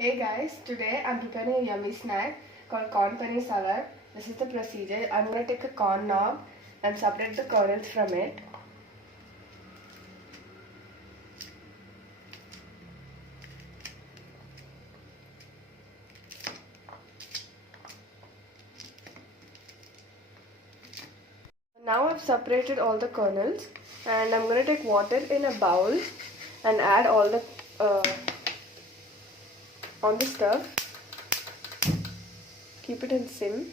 Hey guys, today I'm preparing a yummy snack called Corn Paneer Salad. This is the procedure. I'm going to take a corn knob and separate the kernels from it. Now I've separated all the kernels and I'm going to take water in a bowl and add all the on the stove. Keep it in sim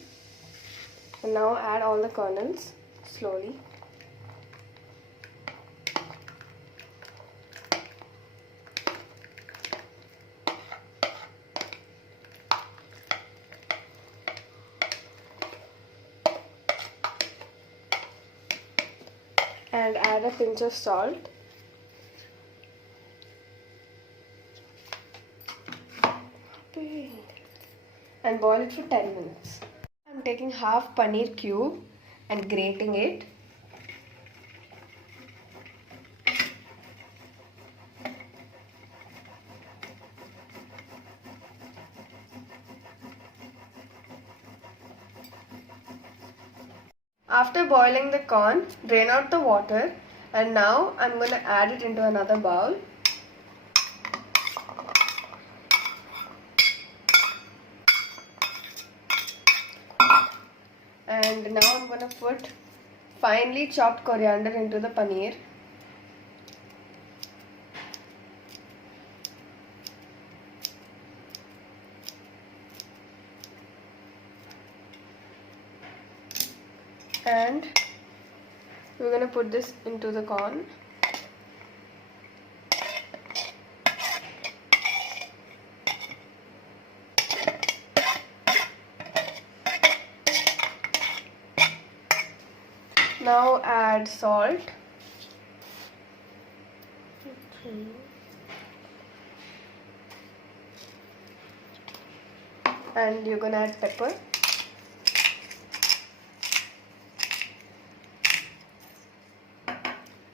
and now add all the kernels slowly. And add a pinch of salt. And boil it for 10 minutes. I'm taking half paneer cube and grating it. After boiling the corn, drain out the water and now I'm going to add it into another bowl. And now I'm going to put finely chopped coriander into the paneer. And we're going to put this into the corn. Now add salt. And you're going to add pepper.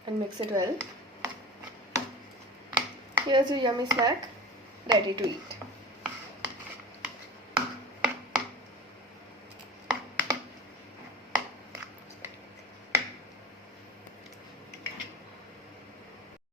And mix it well. Here's your yummy snack, ready to eat.